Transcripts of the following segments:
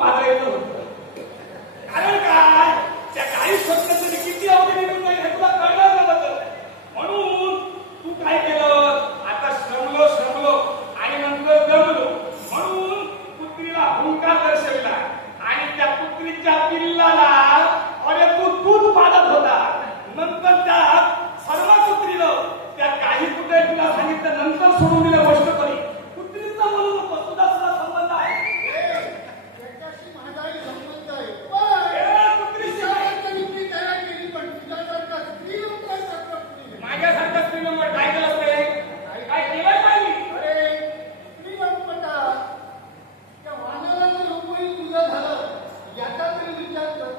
पाजायचं होतं. कारण काय, त्या काही स्वतंत्र किती अवघड निघून जाईल हे तुला कळणार नव्हतं. म्हणून तू काय केलं, आता श्रमलो आणि नंतर दमलो म्हणून पुत्रीला हुंकार दर्शविला आणि त्या पुत्रीच्या पिल्लाला अरे तू दूध पाजत होता. नंतर त्या सर्व पुत्रीनं त्या काही कुठे तुला सांगितलं, नंतर सोडून दिलं गोष्ट करी. पुत्रीचा म्हणून नको, तुझा सुद्धा संबंध आहे. त्याच्याशी माझा संबंध आहे. माझ्यासारख्या स्त्रीला काय केलं असते, काय केलं पाहिजे. अरे स्त्री म्हणतात त्या वानरानं लोकही तुझं झालं याचा तरी विचार कर.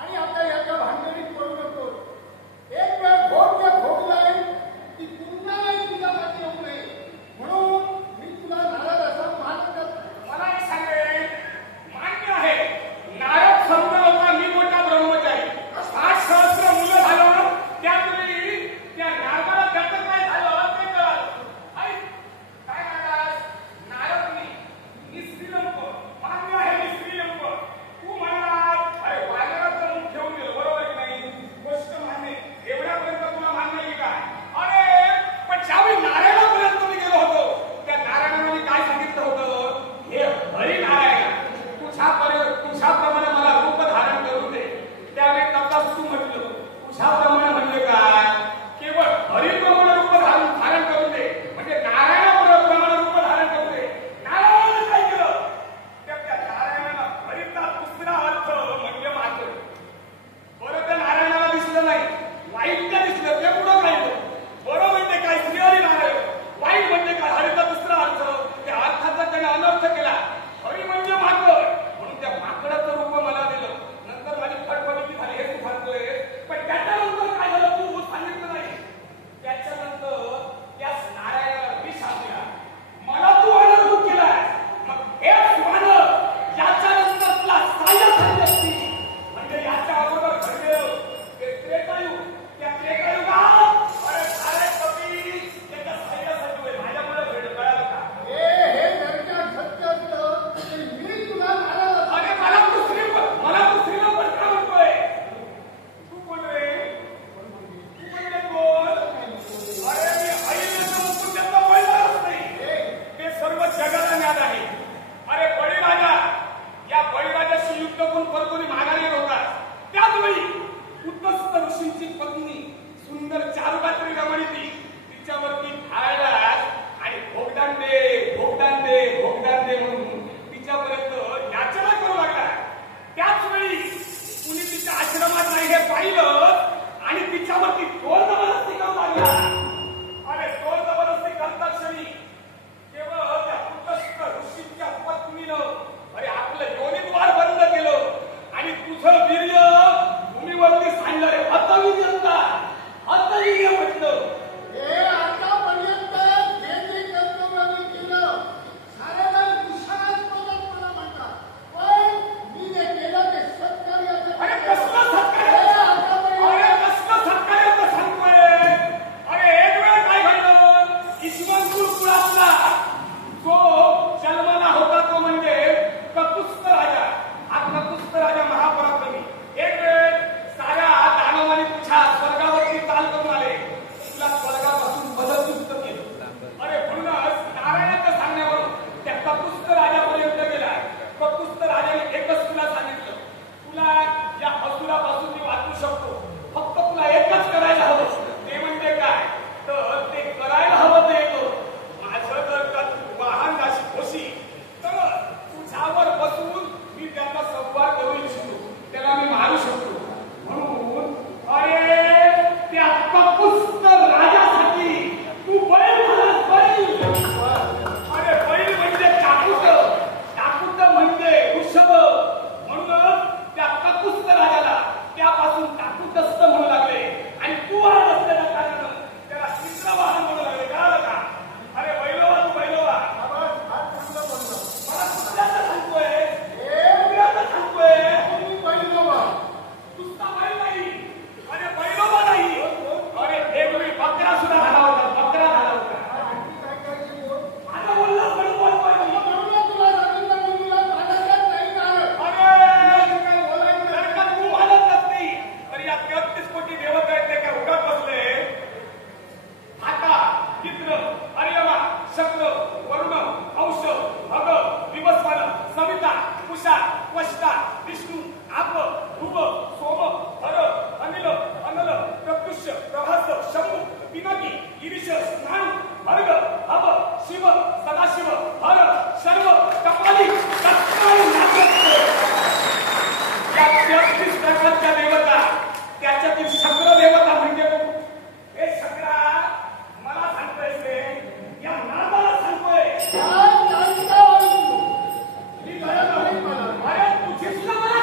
आणि आता याच्या भांडणीत पडू नको. एक वेळ भोग जाईल ती पुन्हा तुझ्या मागे येऊ नये म्हणून मी तुला नाराज असा मानत करतो. मला एक सांगेल, मान्य आहे नारद समजा होता मी मोठा ब्रह्मचारी, 60 सहस्र मुलं झालं. त्यावेळी त्या नारदाला त्याचं काय झालं ते कळालं. काय नारद मी श्रीलंक मान्य आहे, मी श्रीलंक. तू म्हणला अरे वानराचं मुख ठेवून गेलं, बरोबर की नाही, गोष्ट मान्य. एवढ्यापर्यंत तुला मान्य आहे का. अरे पण ज्यावेळी नारायणापर्यंत मी गेलो होतो त्या नारायणाने काय सांगितलं होतं, हे हरिनारायण तुझ्याप्रमाणे मला रूप धारण करू दे. त्यावेळी तथाच तू म्हटलं, तुझ्याप्रमाणे म्हणजे काय, केवळ हरिप्रमाणे रूप धारण करू दे, म्हणजे नारायणाप्रमाणे रूप धारण करू दे. नारायणाने काय केलं, त्या नारायणाला हरीचा दुसरा अर्थ म्हणजे मात्र. बरं त्या नारायणाला दिसलं नाही, वाईट त्या दिसलं, ते पुढं राहिलं. बरं म्हणजे काय, श्रीहरी नारायण. वाईट म्हणजे काय, हरीचा दुसरा अर्थ, त्या अर्थाचा त्याने अनर्थ केला. हरी म्हणजे माकड म्हणून त्या माकडाचं रूप मला दिलं. नंतर माझी फटफटी झाली हे तू सांगतोय. पण त्याच्यानंतर काय झालं तू सांगितलं नाही. त्याच्यानंतर त्या नारायणाला विष आणला, मला तू अनर्थ केलाय. मग हे वानर याच्यानंतर तुला साह्य झाली असती, म्हणजे याच्या अगोदर घडलेलं ते त्रेतायुग, त्या त्रेतायुगात अरे सारे कपी त्याच्या साह्यासाठी होय. माझ्यामुळे घडलं, कळालं का. हे घरच्या सत्य असतं तरी मी तुला नाराज. अरे मला तू श्रीलंक का म्हणतोय. तू कोण रे, तू म्हणजे कोण. अरे मी अहिल्याचं मुकुट त्यांना वळणारच नाही, ते सर्व जगाला ज्ञान आहे. अरे बळीराजा, या बळीराजाशी युद्ध करून परतून माघारी येत होता. त्याचवेळी उद्धस्त ऋषींची पत्नी सुंदर चारुगात्री रमणी ती तिच्यावरती भाळलास आणि भोगदान दे म्हणून तिच्यापर्यंत याचना करू लागला. त्याच वेळी कुणी तिच्या आश्रमात नाही हे पाहिलं आणि तिच्यावरती जोर जबरदस्ती करू लागला. अरे जोर जबरदस्ती करता क्षणी केवळ त्या उद्धस्त ऋषींच्या पत्नीनं अरे आपलं योनिद्वार बंद केलं आणि तुझं वीर्य भूमीवरती सांडलं. रे हतवीर्य म्हटलं. हे आतापर्यंत जे जे कर्तव्य मी केलं साऱ्याला विषादास्पदच मला म्हणतात. पण मी जे केलं ते सत्कार्याचं. अरे कसलं सत्कार्याचं सांगतोय. अरे ईश स्नान वर्ग हव शिव सदाशिव हर सर्व कपाली तत्काळ नाचत या 33 प्रकारच्या देवता त्याच्यातील शक्र देवता म्हणजे हे शक्रा मला सांगतोय ते या नागाला सांगतोय अरे तुझी सुद्धा मला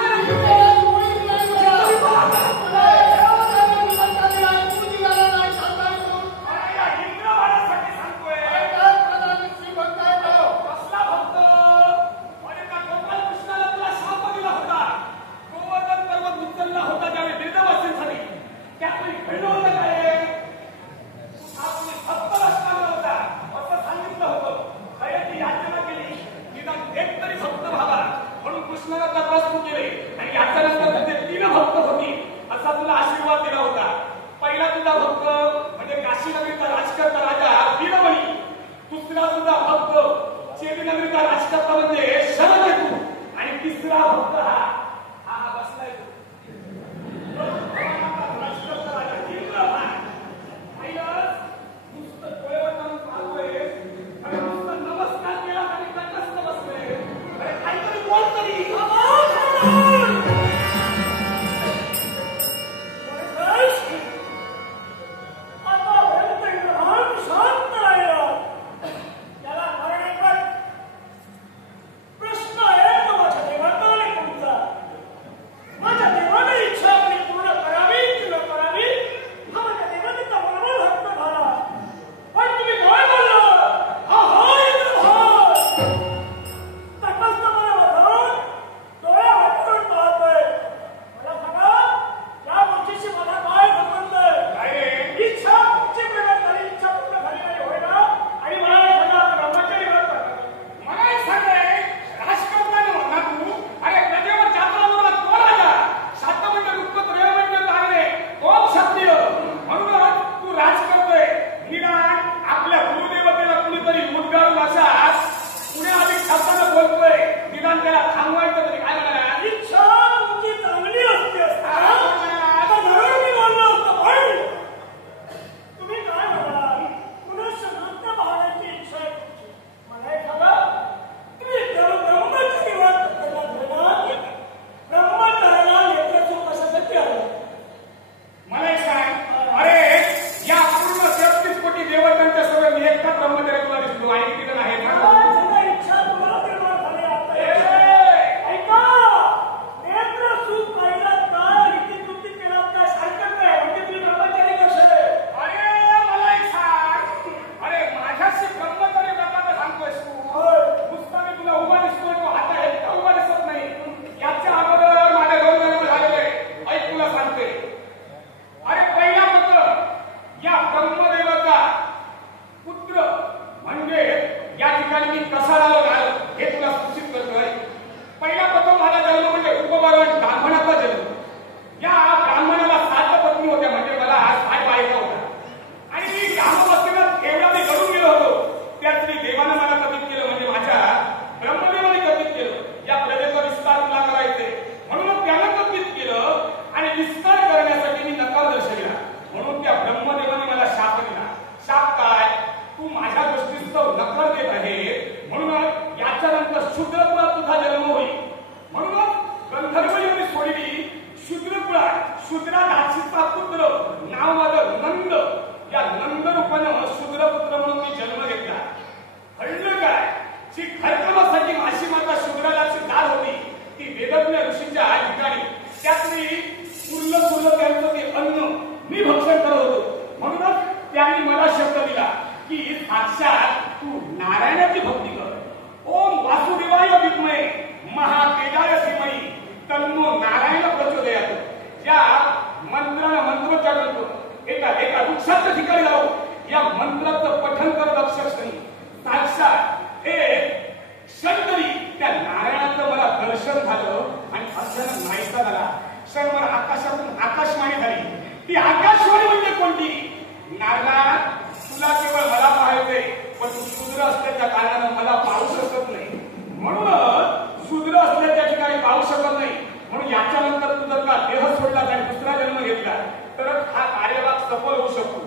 घेतला तरच हा कार्यभाग सफल होऊ शकतो.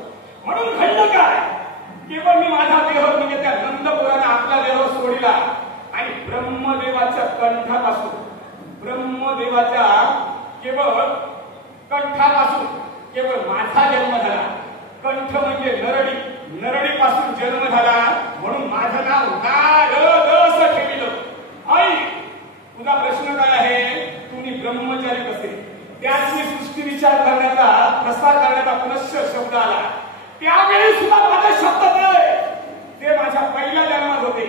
म्हणून खंड काय केवळ मी माझा देह म्हणजे त्या नंदपुराने आपला देह सोडिला आणि ब्रह्मदेवाच्या केवळ कंठापासून केवळ माझा जन्म झाला. कंठ म्हणजे नरडी पासून जन्म झाला म्हणून माझं नाव नारद असं ठेवलं. आई तुझा प्रश्न काय आहे? तुम्ही ब्रह्मचारी कसे? त्याच मी सृष्टी विचार करण्याचा प्रसार करण्याचा पुनश्च शब्द आला. त्यावेळी सुद्धा माझे शब्द कळले ते माझ्या पहिल्या जन्मात होते.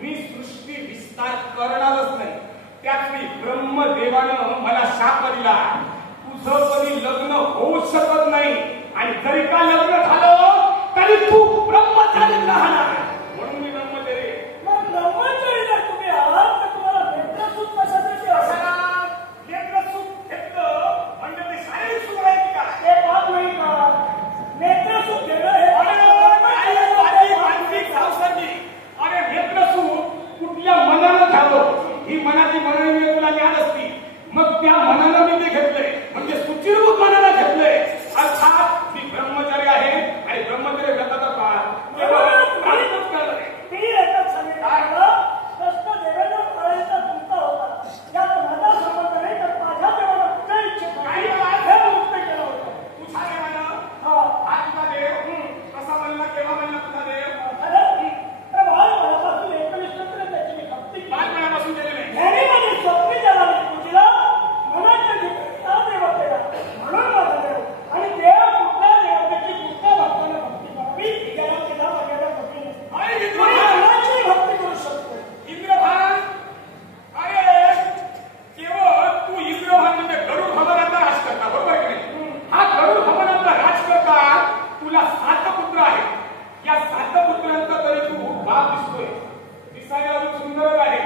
मी सृष्टी विस्तार करणारच नाही. त्यात मी ब्रह्मदेवानं मला शाप दिला, तुझं कधी लग्न होऊच शकत नाही आणि जरी का लग्न झालं तरी तू ब्रह्मचारी राहणार. म्हणून मी ब्रह्मचारी. ब्रह्मचारी जर तुम्ही आहात तर तुम्हाला नेत्रसूत कशासाठी असायला नेत्रसूत घेतलं म्हणजे ते शारीरिक सुख आहे की काय? हे बात नाही का? नेत्रसूत घेणं हे मानसिक सांसारिक. अरे नेत्रसूत कुठल्या मनानं घ्यावं ही मनाची मनाने तुला ज्ञान असती. मग त्या मनानं मी ते घेतलंय म्हणजे सुचिरभूत मनानं घेतलंय. अर्थात मी ब्रह्मचारी आहे आणि ब्रह्मचर्य व्रताचा काळ मी एकच सांगितलं कृष्ण देवेंद्र काळेचा तुमचा होता. यात माझा संबंध नाही तर माझ्या देवाला कुठे इच्छित नाही हे मुक्त केलं होतं. तुझा देवानं हा तुझा देव कसा बनला केव्हा बनला तुझा देव? बालपणापासून 19 नंतर त्याची मी भक्ती केली. बालपणापासून केली नाही. ह्याने माझी स्वप्नी जगाली पूजेला मनाच्या ठिकाणी त्या देवतेला म्हणून माझा देव आणि देव कुठल्या देवतेची कुठल्या भक्ताला भक्ती करावी गेला तिला वगैरे भक्ती नसते. मनाची भक्ती करू शकतो. इंद्रभान अरे केवळ तू इंद्रभान म्हणजे गरुड भवनाचा राज करता बरोबर की नाही? हा गरुड भवनाचा राज करता तुला 7 पुत्र आहेत. या 7 पुत्रांचा तरी तू बाप दिसतोय. दिसायला अजून सुंदरच आहे.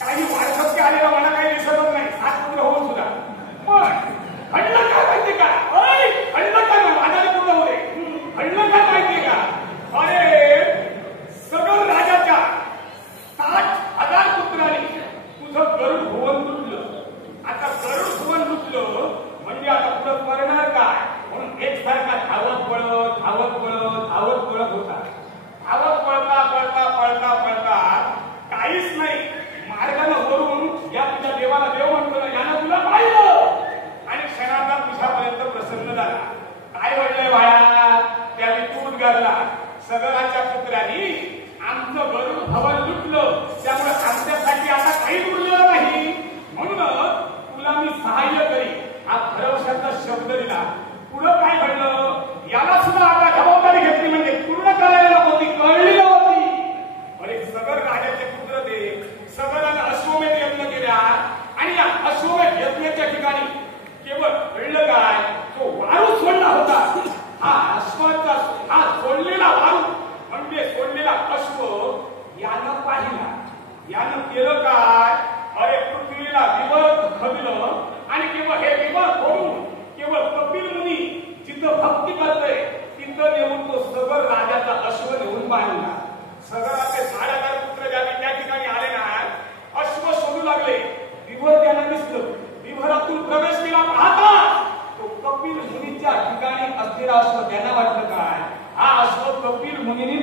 काही वारसत्य आलेला मला काही दिसतच नाही 7 पुत्र होऊन सुद्धा. पण घडलं काय माहितीये का? घडलं काय माझ्याने पूर्ण होते. घडलं काय माहितीये का? अरे सगळ राजाच्या 60,000 पुत्रांनी तुझं गरुड भुवन लुटलं. आता गरुड भुवन लुटलं म्हणजे आता पुढं करणार काय म्हणून एकसारखा धावत पळत होता. धावत पळता काहीच नाही. मार्गानं वरून या तुझ्या देवाला देव म्हणतो ना यानं तुला पाहिलं आणि क्षणाचा तुझ्यापर्यंत प्रसन्न झाला. काय घडलंय भाया? त्यावेळी तू उद्गारला सगळ्याच्या पुत्रांनी आमचं गरुड भवन लुटलं त्यामुळे आमच्यासाठी आता काही उरलेलं नाही म्हणून तुला मी सहाय्य करीन हा भरवशाचा शब्द दिला. पुढं काय घडलं याला सुद्धा आता जबाबदारी घेतली म्हणजे पूर्ण करायला नव्हती कळली नव्हती. अरे सगळ राजाचे पुत्र ते सगळ्यांना अश्वमेध यत्न केल्या आणि या अश्वमेध यत्नाच्या ठिकाणी केवळ कळलं काय तो वारू सोडला होता. हा सोडलेला वारू म्हणजे सोडलेला अश्व यानं पाहिला. यानं केलं काय? अरे पृथ्वीला विवर खदलं आणि केवळ हे विवर करून केवळ कपिल मुनी जिथं भक्ती करतोय तिथं नेऊन तो सगळ राजाचा अश्व नेऊन बांधला. सगळाचे 10,000 पुत्र ज्याने त्या ठिकाणी आले ना अश्व शोधू लागले. विवर त्यांना दिसलं. विवरातून प्रवेश केला पाहता तो कपिल मुनीच्या ठिकाणी असलेला अश्व त्यांना वाटलं काय हा अश्व कपिल मुनीने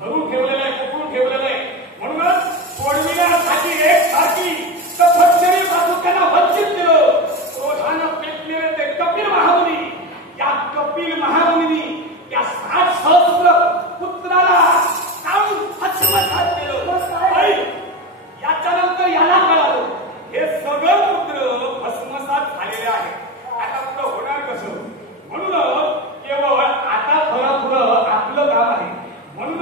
धरून ठेवलेला आहे, पकडून ठेवलेला आहे. म्हणूनच सोडविण्यासाठी एक सारखी तपश्चर्ये पासून त्यांना वंचित केलं. क्रोधानं पेटलेले ते कपिल महामुनी. या कपिल महामुनी या 60 सहस्र पुत्राला काढून भस्मसात केलं. याच्यानंतर याला कळालं हे सगळं पुत्र भस्मसात झालेले आहेत. आता पुढं होणार कसं? म्हणून केवळ आता पुढं आपलं काम आहे. म्हणून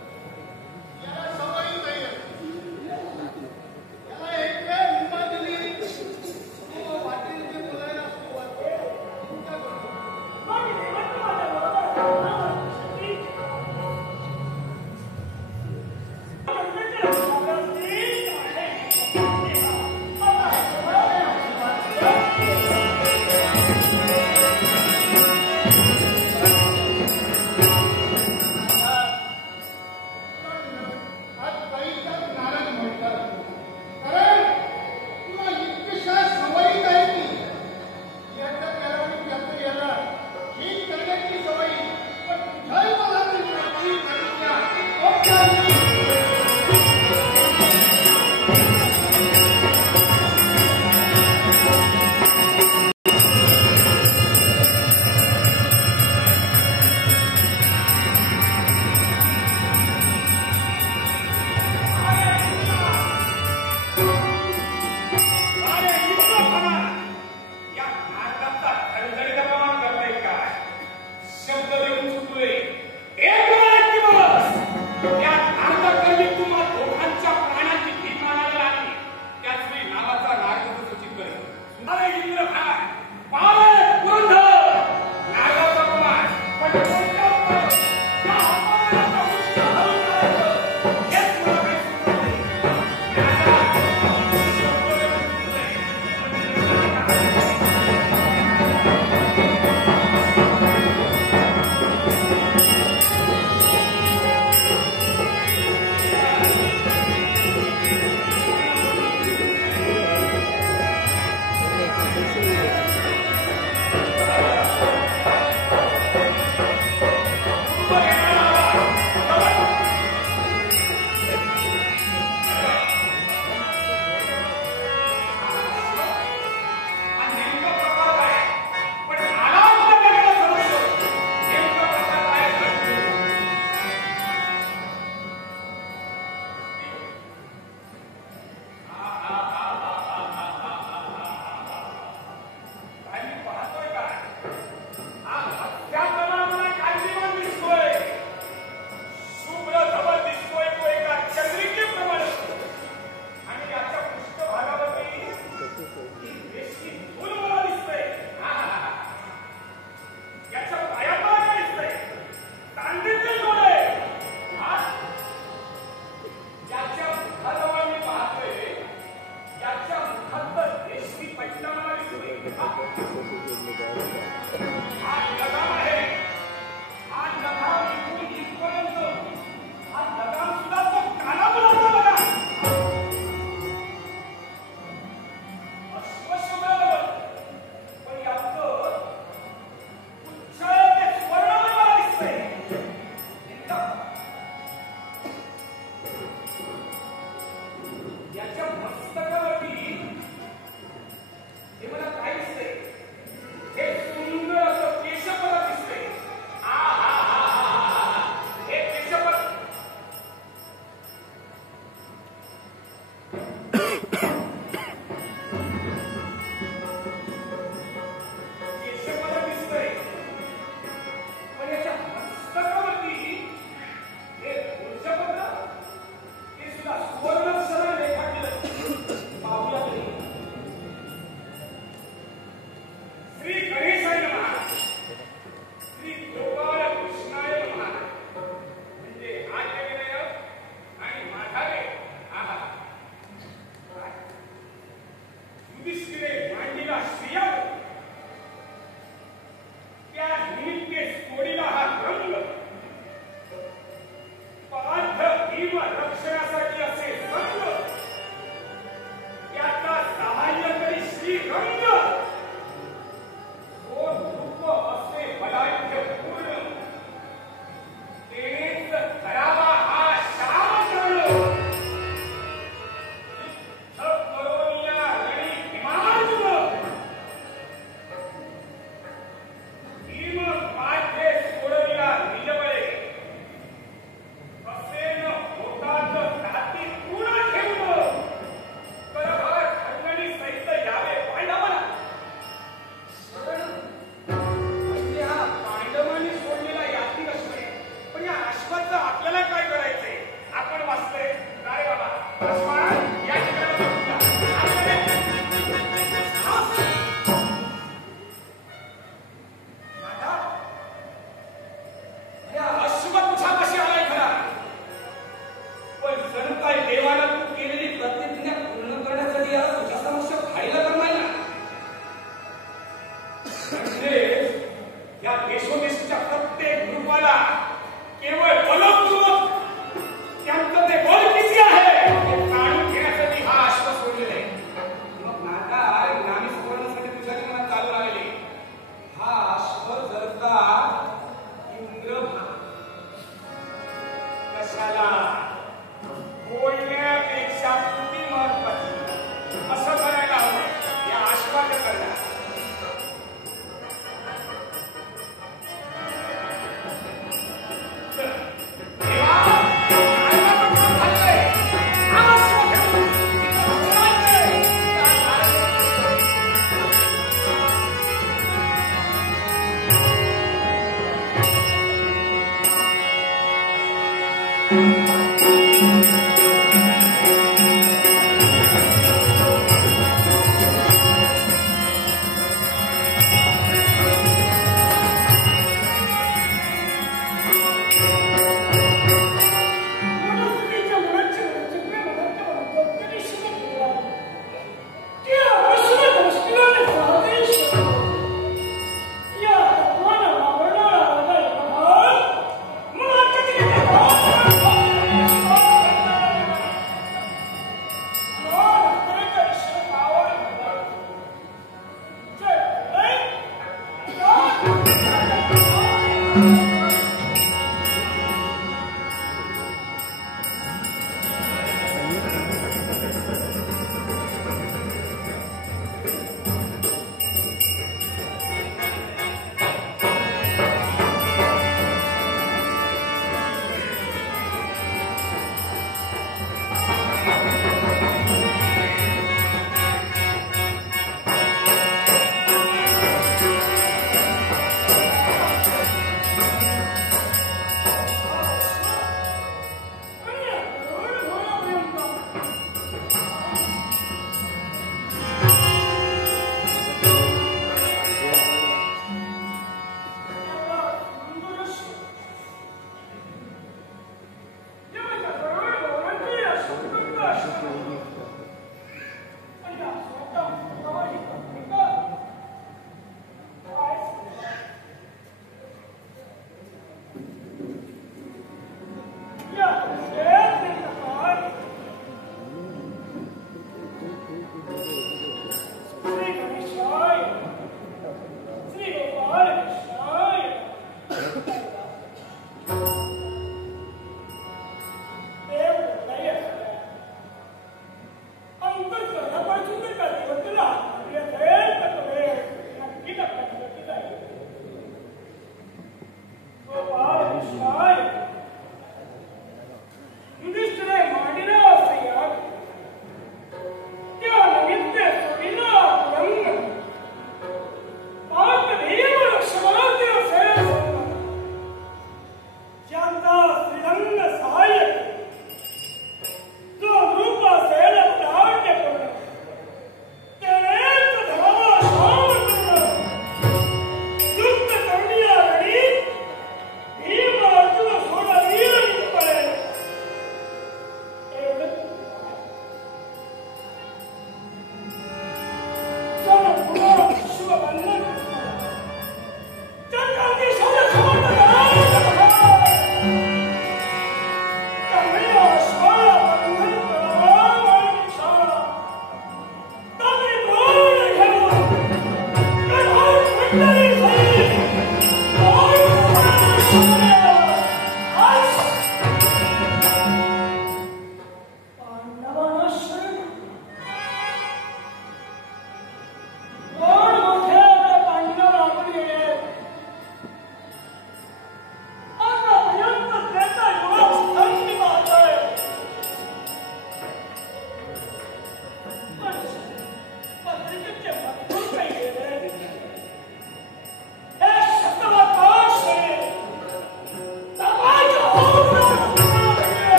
याला सवयी नाही आहे. याला एक वेळ विमा दिली तो वाटेल ते बोलायला सुरुवात करतो.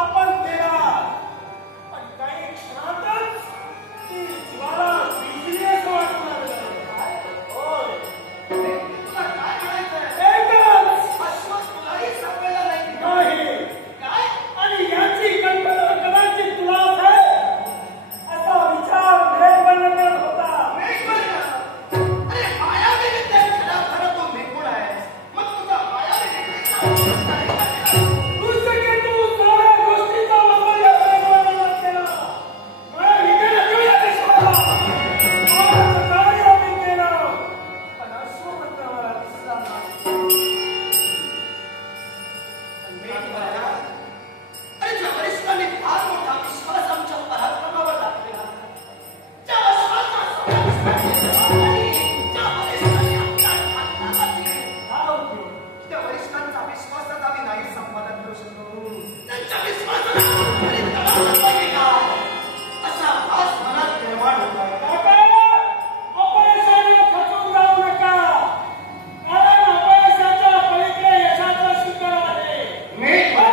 आपण केला पण काही क्षणातच ती ज्वाला विझली असं वाटू लागलं. होय, तुला काय म्हणायचंय? एकच अस्वस्थ तुलाही सापडला नाही. नाही. काय? आणि याची कल्पना कदाचित तुला असेल असा विचार मेघवर्ण करत होता. मेघवर्ण? अरे मायावी विद्या खरा तो मेघूळ आहे. मग तुझा मायावी विद्येचा पुस्तके तू साऱ्या गोष्टीचा वापर या मेघवर्णाला केला. मला विद्येला देऊया कशाला? आवाज कार्य आम्ही केलं. पण अश्वपत्र मला दिसला नाही. मेघवळ्या, अरे ज्या वरिष्ठांनी फार मोठा विश्वास आमच्या पराक्रमावर टाकलेला, ज्या वरिष्ठांचा ज्या वरिष्ठांनी आपल्या हाताला दिले, त्या वरिष्ठांचा विश्वासच आम्ही नाही संपादन करू शकतो. त्यांच्या विश्वासाला आम्ही तडाखा पाहिजे का? असा भास मनात निर्माण होता. अपयशाने खचून जाऊ नका. कारण अपयशाच्या पलीकडे यशाचं शिखर आहे. मेघवळ्या,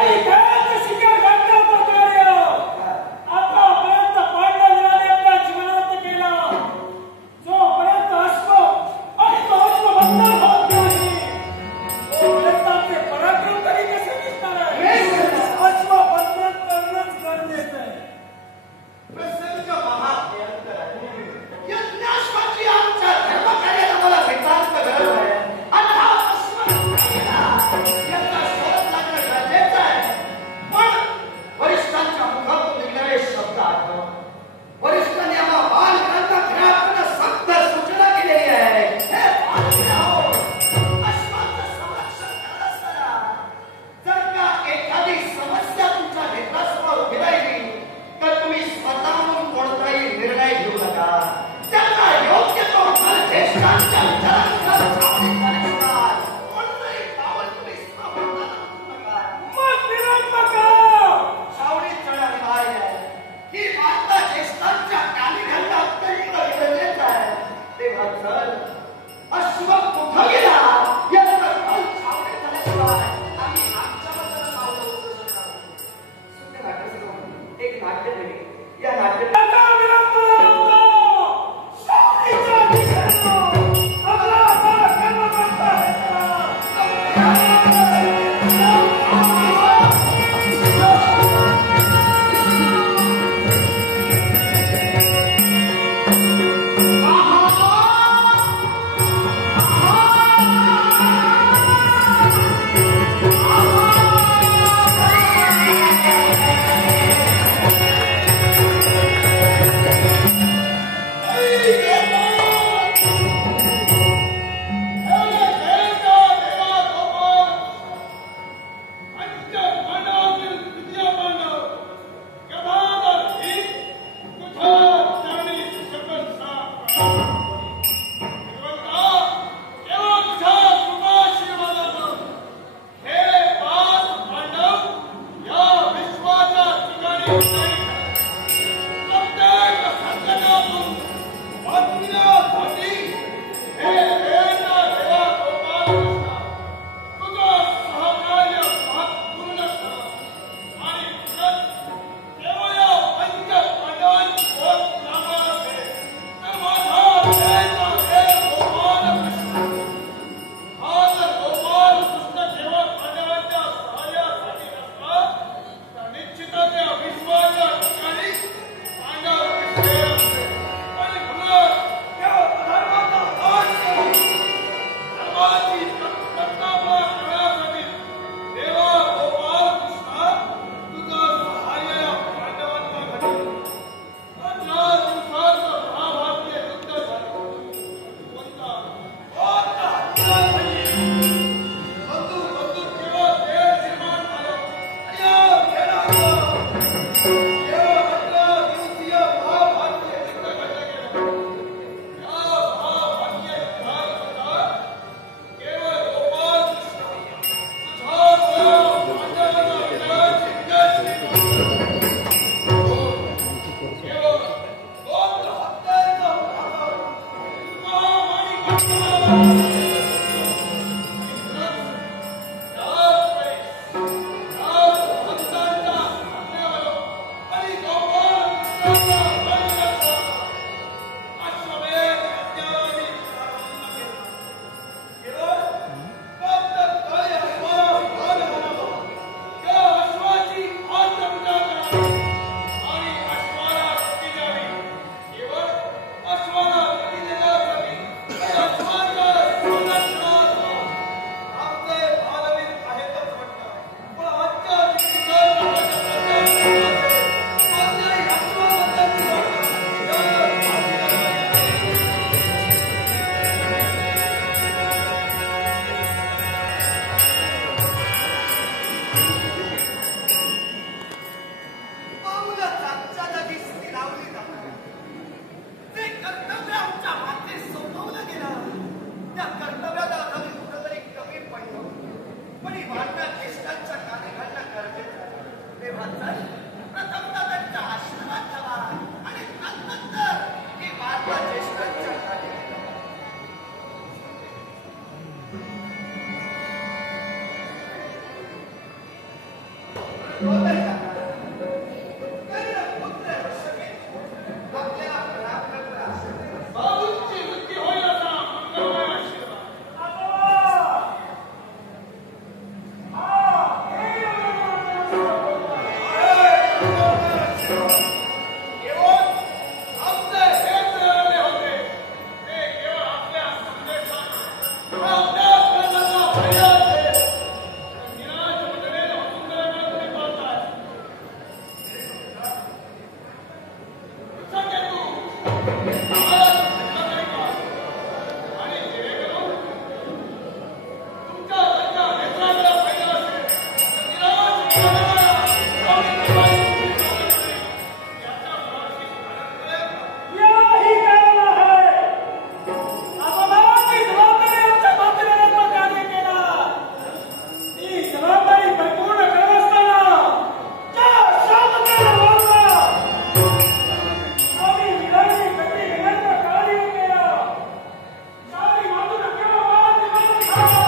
बाबूंची वृत्ती होईल असा मंगलमय आशीर्वाद. केवळ आमचे हेच मिळाले होते. ते केवळ आपल्या संदेशाने आपल्या प्राणाला भरले असेल. निराश मंडळीने वसुंधरेकडे पाहतात. सत्य तू आणि जेणेकरून तुमच्या त्यांच्या नेत्राकडे पाहिलं असेल निराश याचा मनाशी यही कारण आहे आपणाची जबाबदारी आमच्या बातमीदारांना कार्य केला. ही जबाबदारी परिपूर्ण करत असताना ज्या शांततेला वागला आम्ही विधानाची गती घेण्याचा कार्य केला. शाली मातून केवळ वाद विवाद झाला.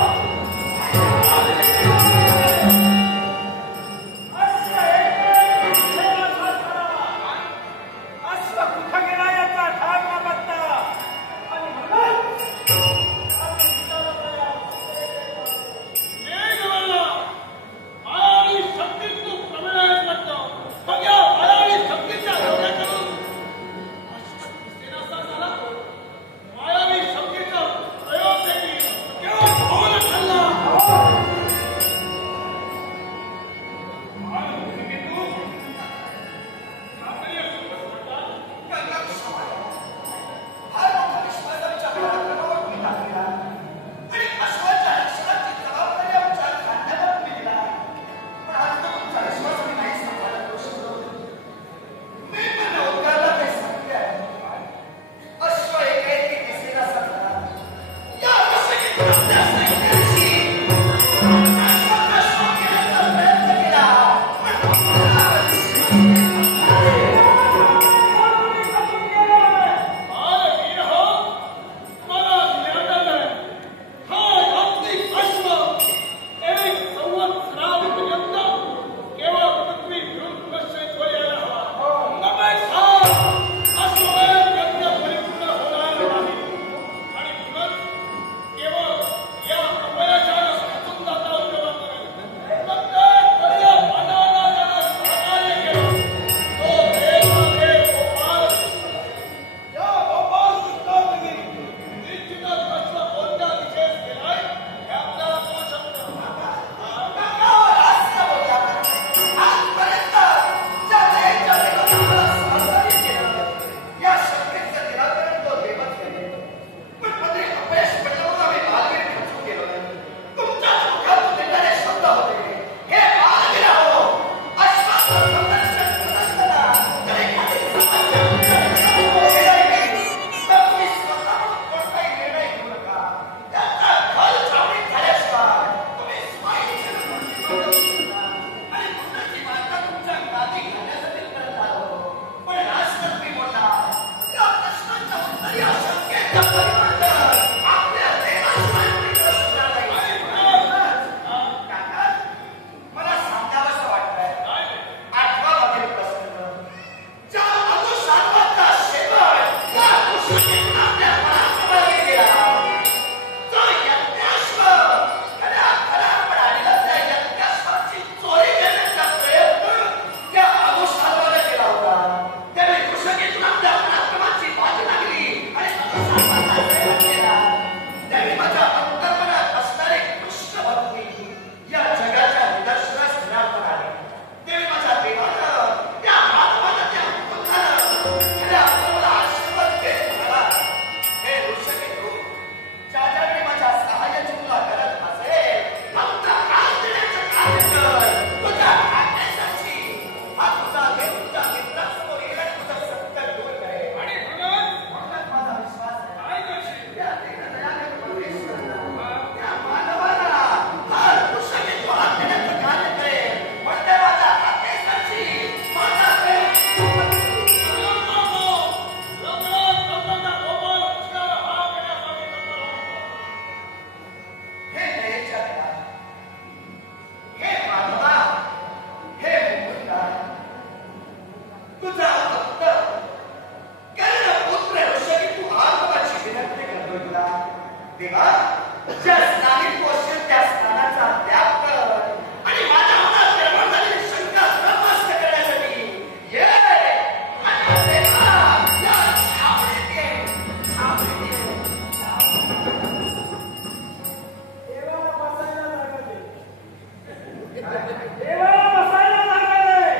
देवाला बसायला जागा नाही.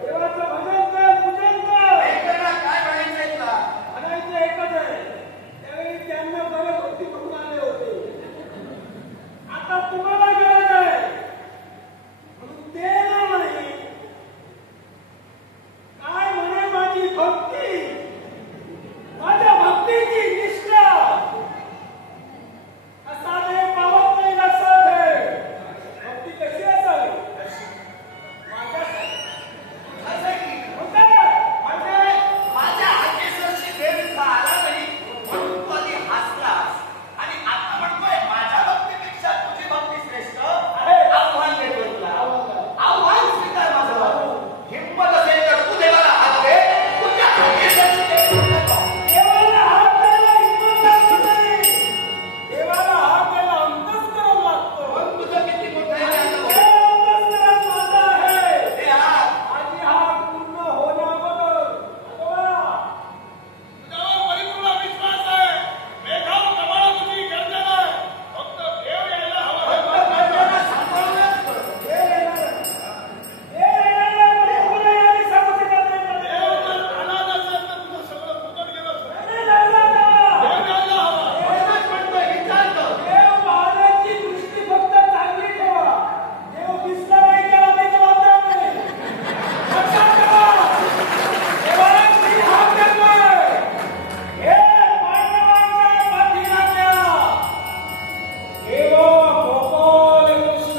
देवाचं भजन कर, पूजन कर. काय म्हणायचंय तुला? म्हणायचं एकच आहे, त्यावेळी त्यांना गरज होती म्हणून आले होते. आता तुम्हाला गरज आहे म्हणून ते नाही. काय म्हणे माझी भक्ती, माझ्या भक्तीची निष्ठा असा देव पावत नाही लक्षात आहे. भक्ती कशी असावी? माझ्यासाठी म्हणजे माझ्या हाकेसरची देव इथं आला नाही म्हणून तू आधी हसलास आणि आता म्हणतोय माझ्या भक्तीपेक्षा तुझी भक्ती श्रेष्ठ. आव्हान देतोय तुला. आव्हान स्वीकार माझं. हिंमत असेल तर तू देवाला हात दे. तुझ्या हाकेसरची देव नको. देवाला हात द्यायला हिंमत लागत नाही. देवाला हात द्यायला अंतःकरण लागतं. पण तुझं किती मोठं आहे त्याचं हे अंतःकरण माझं आहे. ते हात आधी हा पूर्ण होण्याबद्दल अथवा तुझ्यावर परिपूर्ण विश्वास आहे. मेघाव कमाला तुझी गर्जना आहे. फक्त देव यायला हवं. फक्त गर्जना सांभाळूनच कर. हे येणार. हे येणार परिपूर्ण याने सांगू शकत नाही. देव जर आला नसेल तर तुझं सगळं फुकट गेलं असतं. नाही लागला का? देव यायला हवा. म्हणूनच म्हणतोय विचार कर. देव पाहण्याची दृष्टी फक्त चांगली ठेवा. देव दिसला नाही त्याला मी जबाबदार नाही. लक्षात ठेवा. देवाला मी हात देतोय. हे पांडवांच्या पाठीला द्या. देव गोपाल कृष्ण.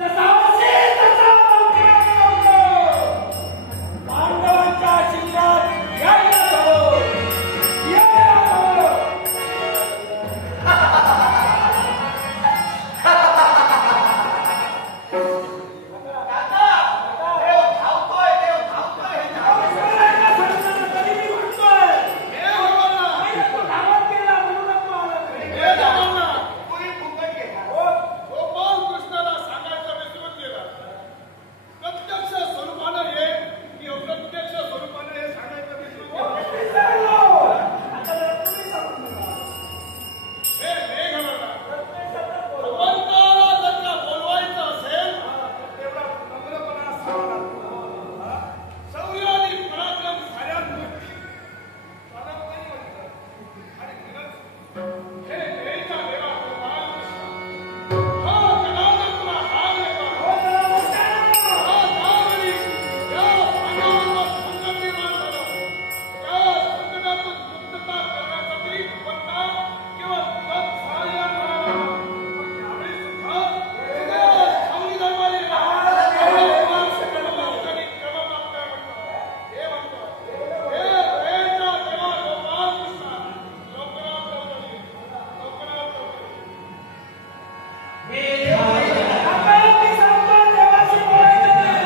जसा असेल तसा पांडवांच्या शिल्लक यायला हवं. यायला हवं. काका, देव धावतोय. ह्याच्या हाकेसरची सांगताना तरी मी म्हणतोय. देव हवा ना. नाही तो धावत गेला म्हणूनच तो आला नाही. देव हवा ना. कोणी फुकट घेणार. गोपाल कृष्णाला सांगायचं विसरून गेला. प्रत्यक्ष स्वरूपानं ये की अप्रत्यक्ष स्वरूपानं हे सांगायचं विसरून गेला. विसरलो. आता जरा तुम्ही सांगून बघा. हे मेघ हवा. प्रत्येक शब्द बोला. भगवंताला जर का बोलवायचं असेल तेवढा नम्रपणा असावा लागतो. शौर्य आणि पराक्रम साऱ्यात गोष्टी चालत नाही म्हणतात. आणि खरंच हे देवीचा देवा गोपाल कृष्ण हा जगाला तुला हार नका. हो जरा मोठ्यानं. हा त्यावेळी या पांडवांना संकट निर्माण झालं. त्या संकटातून मुक्तता करण्यासाठी भगवंता केवळ तत्सहाय्य करावा. पण यावेळी सुद्धा तुझ्या सावली दरबारी आता मी सांगतो देवाशी बोलायचं नाही.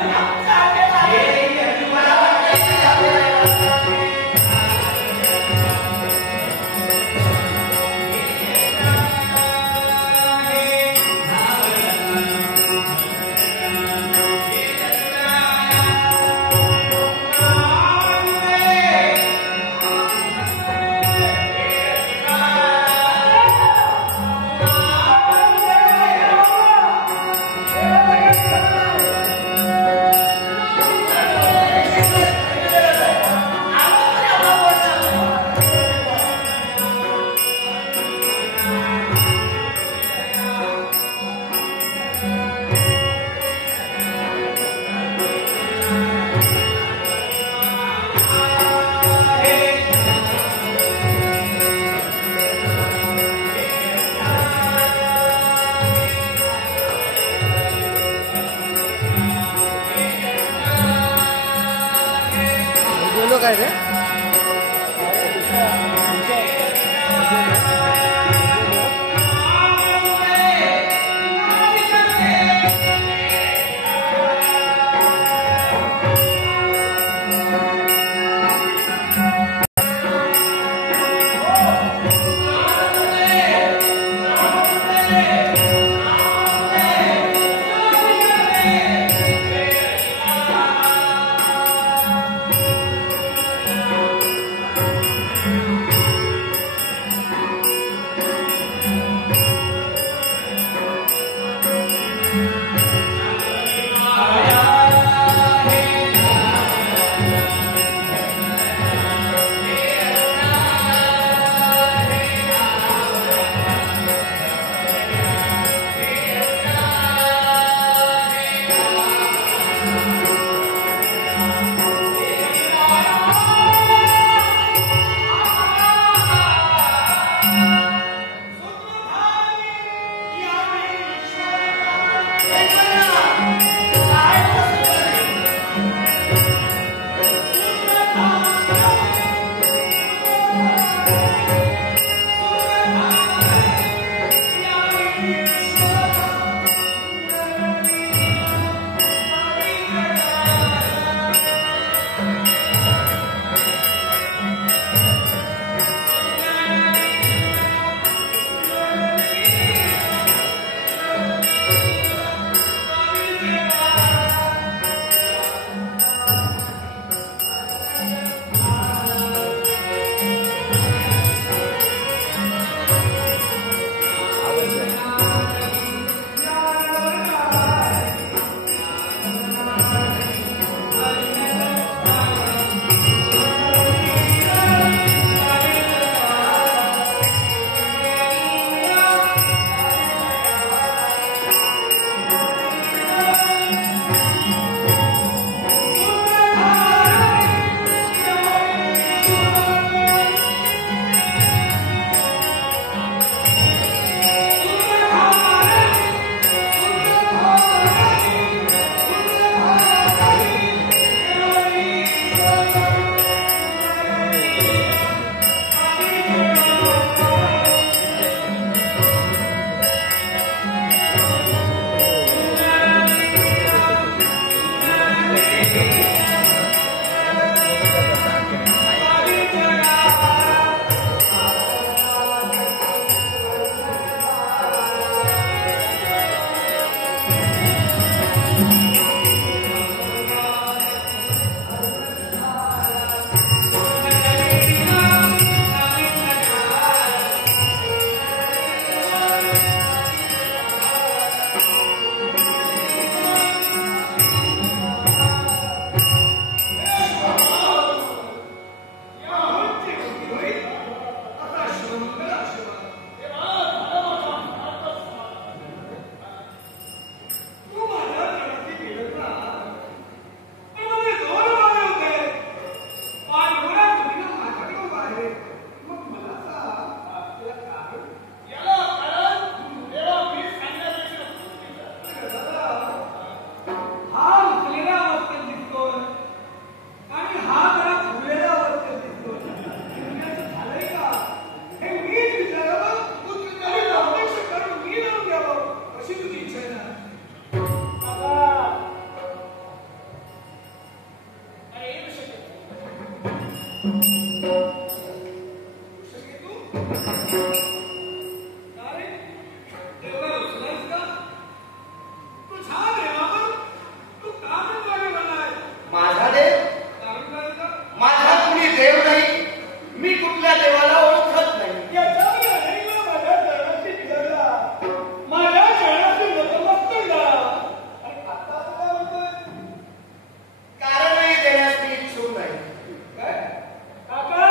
बोलो काय रे अरे एवढा रुसलास का? तू छान आहे बाबा. तू का म्हणतो म्हणाय? माझा देव कारण काय का? माझा कुणी देव नाही. मी कुठल्या देवाला ओळखत नाही. याच्यावर अनेकदा माझ्या चरणाशी बिघडला. माझ्या चरणाशी नतमस्तक झाला. आणि आता असं काय म्हणतोय? कारणही देण्यास मी इच्छुक नाही. काय? काका!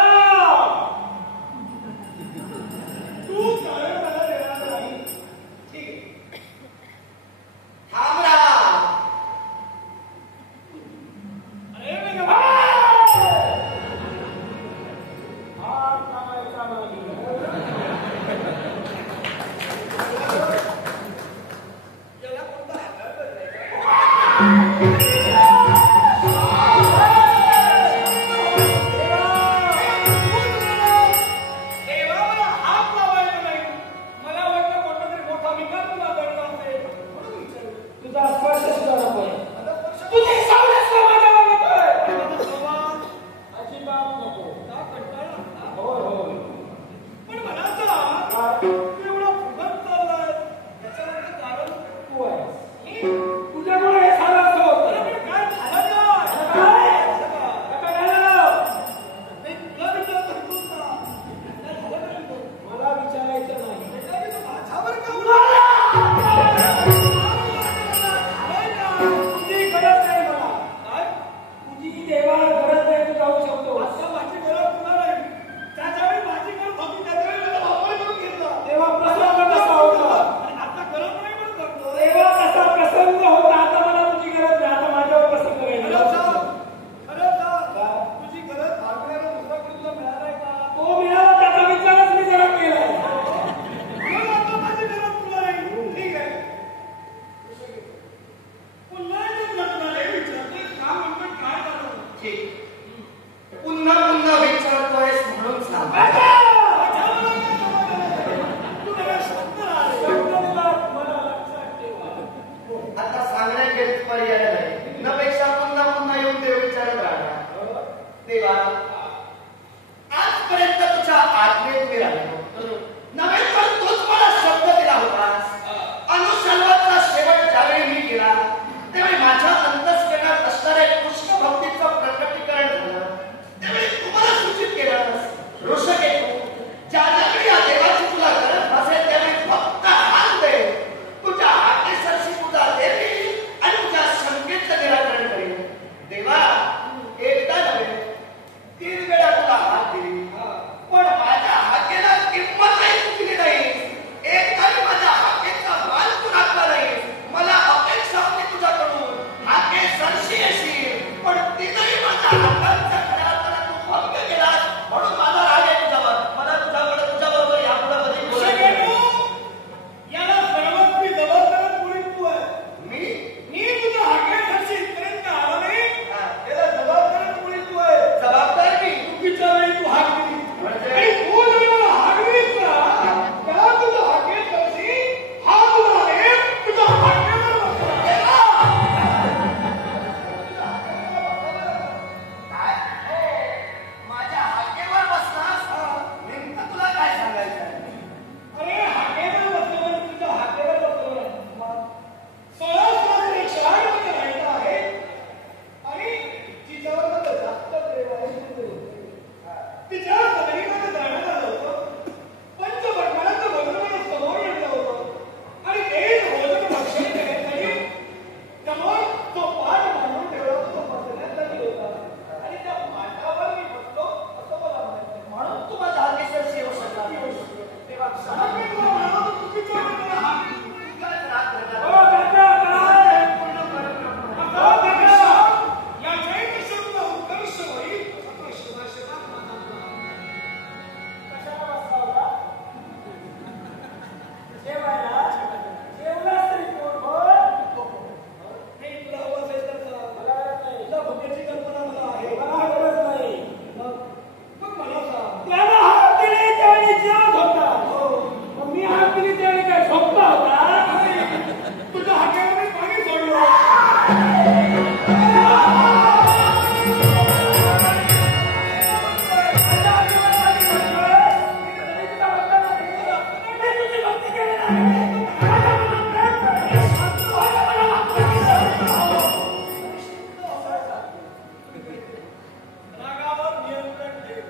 रागावर नियंत्रण ठेव.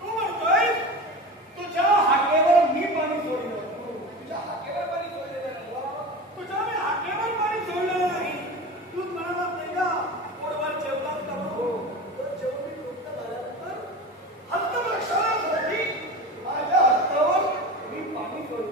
तू म्हणतोय तुझ्या हाकेवर मी पाणी सोडलं. तुझ्या हाकेवर पाणी सोडलेलं नाही. तुझ्या मी हाकेवर पाणी सोडलं नाही. तूच म्हणालास नाही का पोटभर जेवलास का म्हणून. तर जेवण मी तृप्त झाल्यानंतर हस्तप्रक्षालनासाठी माझ्या हस्तावर मी पाणी सोडलं.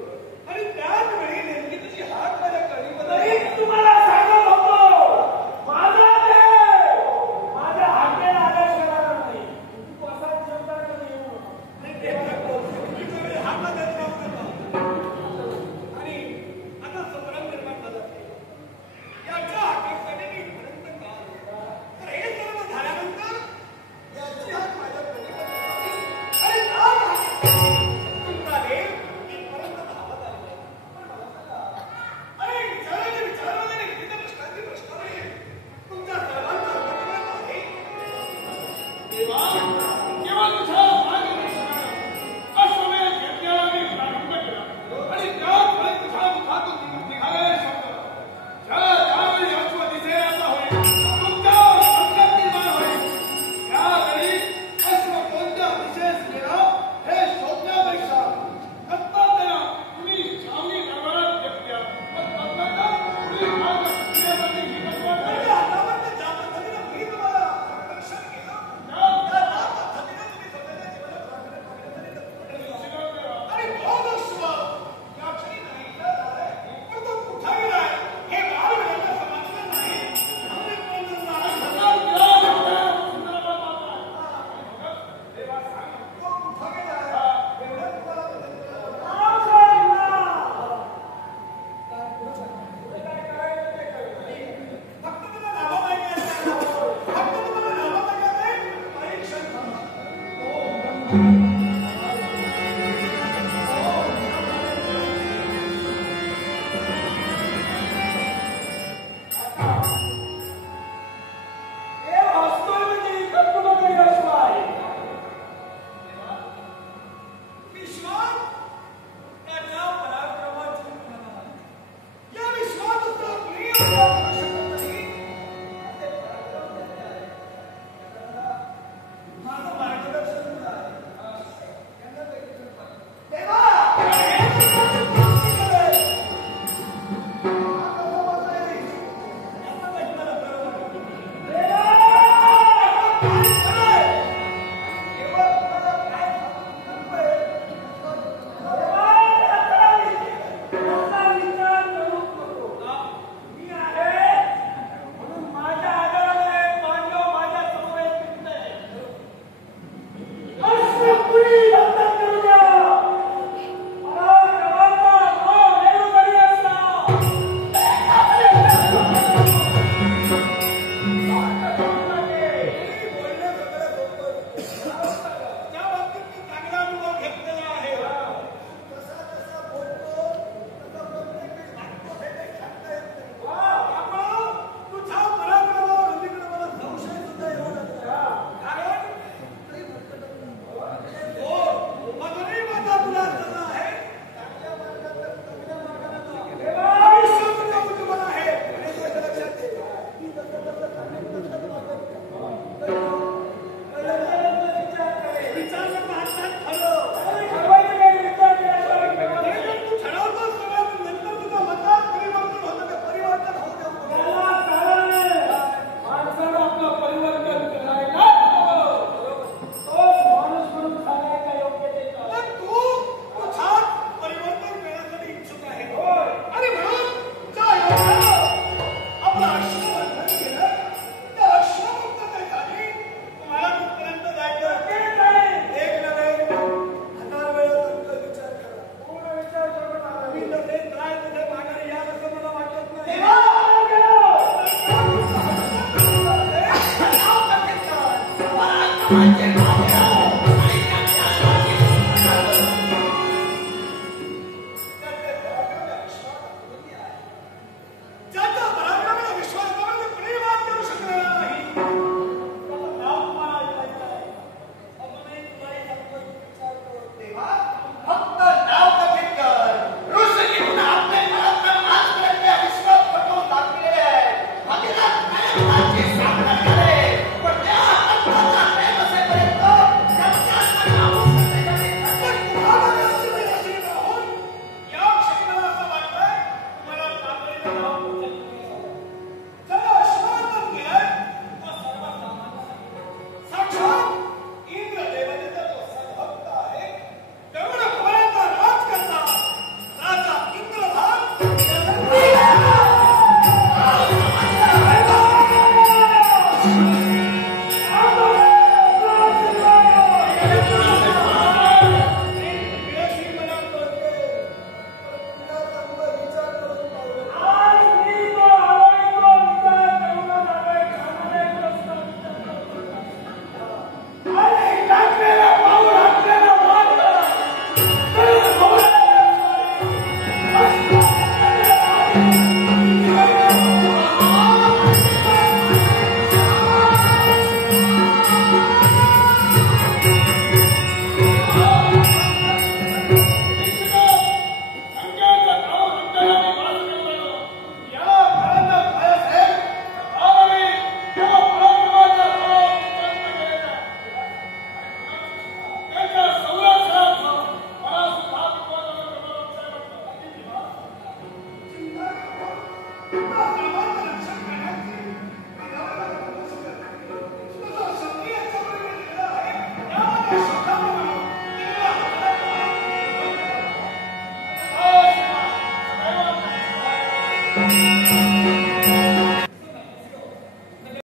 आता